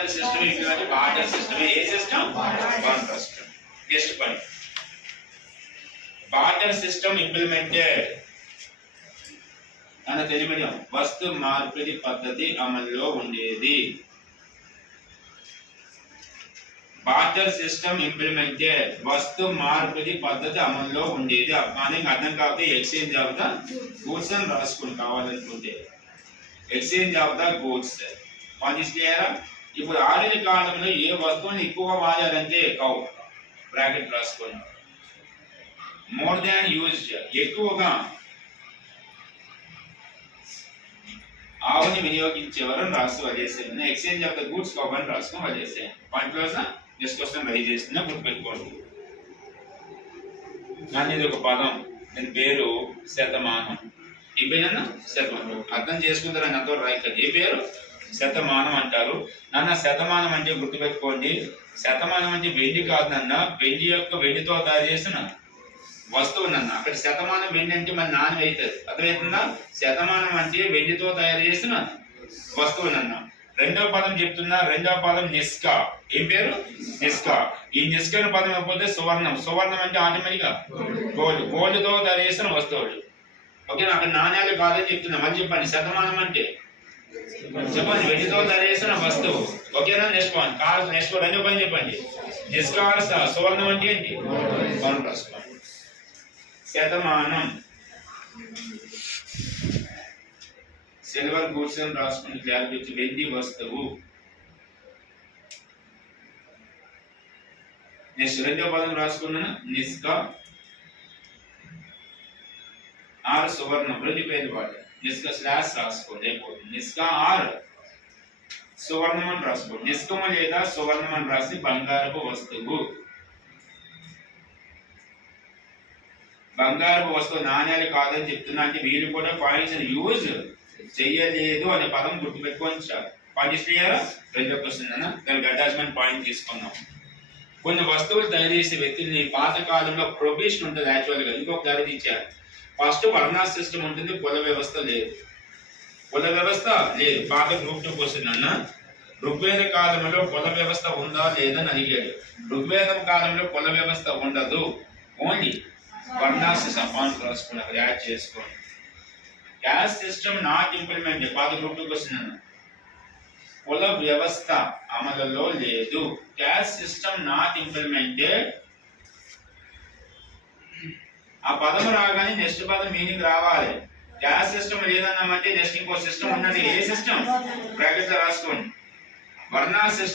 barter system implement barter system ఏ system barter system next point barter system implemented అన్న తెలుగులో వస్తు మార్పిడి పద్ధతి అమల్లో ఉండేది బార్టర్ సిస్టమ్ ఇంప్లిమెంటెడ్ వస్తు మార్పిడి పద్ధతి అమల్లో ఉండేది మనకి అర్థం కాకపోతే ఎక్స్చేంజ్ ఆఫ్ ద గూడ్స్ అని రాసుకుని కావాలనుకుంటే ఎక్స్చేంజ్ ఆఫ్ ద గూడ్స్ పనిచేయాలా ఇప్పుడు ఆడిన కాలంలో ఏ వస్తువుని ఎక్కువ వాడాలంటే కౌ బ్రాకెట్ రాసుకోండి మోర్ దాన్ యూజ్డ్ ఎక్కువగా ఆవుని వినియోగించేవారు రాసి వదిలేసాను exchange of the goods cow అని రాసుకొని వదిలేసాను point close next question raise చేస్తున్నా గుర్తుపెట్టుకోండి అనేది ఒక పదం దాని పేరు శతమానం ఈ పేరు శతమానం అర్థం చేసుకుంటారని అంతా రాయక ఏ పేరు శతమానం అంటారు నాన్న శతమానం అంటే గుర్తుపెట్టుకోండి శతమానం అంటే వెండి కాదు నాన్న వెండితో తయారు చేసిన వస్తువు నాన్న అక్కడ శతమానం వెండి అంటే మన నాన్న అవుతుంది అర్థమవుతుందా శతమానం అంటే వెండితో తయారు చేసిన వస్తువు నాన్న రెండవ పదం చెప్తున్నా రెండవ పదం నిస్కా ఏం పేరు నిస్కా ఈ నిస్కా పదం అయిపోతే సువర్ణం సువర్ణం అంటే ఆటోమేటిక్ గా గోల్డ్ తో తయారు చేసిన వస్తువులు ఓకేనా అక్కడ నాణ్యాలు కాదని చెప్తున్నా మళ్ళీ చెప్పండి శతమానం అంటే చెప్పండి వెండితో తయారు చేసిన వస్తువు ఓకేనా నెక్స్ట్ పాయింట్ కార్ నెక్స్ట్ రెండో పని చెప్పండి నిస్కార సువర్ణం అంటే ఏంటి శతమానం సిల్వర్ గూడ్స్ అని రాసుకుని క్లారిటీ వచ్చి వెండి వస్తువు నెక్స్ట్ రెండో పదం రాసుకున్నాను నిస్కా ఆర్ సువర్ణం రెండు పేరు వాడు నిస్కా స్లాష్ రాసుకోండి అయిపోతుంది నిస్కా ఆర్ సువర్ణం అని రాసుకోండి నిస్కము లేదా సువర్ణం అని రాసి బంగారపు వస్తువు బంగారపు వస్తువు నాణ్యాలు కాదని చెప్తున్నా అంటే వీళ్ళు కూడా కాయిన్స్ యూజ్ చెయ్యలేదు అనే పదం గుర్తుపెట్టుకొని పాయింట్ చేయాలా రెండో క్వశ్చన్ అన్న దానికి అటాచ్మెంట్ పాయింట్ తీసుకుందాం కొన్ని వస్తువులు తయారు చేసే వ్యక్తుల్ని పాత కాలంలో ప్రొబేషన్ ఉంటుంది యాక్చువల్గా ఇంకొక తరగతి ఇచ్చారు ఫస్ట్ వర్ణా సిస్టమ్ ఉంటుంది కుల వ్యవస్థ లేదు కుల వ్యవస్థ లేదు పాత గ్రూప్ 2 క్వశ్చన్ అన్న ఋగ్వేద కాలంలో కుల వ్యవస్థ ఉందా లేదని అడిగాడు ఋగ్వేదం కాలంలో కుల వ్యవస్థ ఉండదు ఓన్లీ వర్ణా సిస్టమ్ పాయింట్ రాసుకున్నారు యాడ్ చేసుకోండి క్యాస్ట్ సిస్టమ్ నాట్ ఇంప్లిమెంట్ పాత గ్రూప్ 2 క్వశ్చన్ అన్న కుల వ్యవస్థ అమలులో లేదు క్యాస్ట్ సిస్టమ్ నాట్ ఇంప్లిమెంటెడ్ ఆ పదం రాగానే నెక్స్ట్ పదం మీనింగ్ రావాలి క్యాస్ట్ సిస్టమ్ లేదన్నామంటే నెక్స్ట్ ఇంకో సిస్టమ్ ఉన్నది ఏ సిస్టమ్ బ్రాకెట్ లో రాసుకోండి వర్ణా సిస్టమ్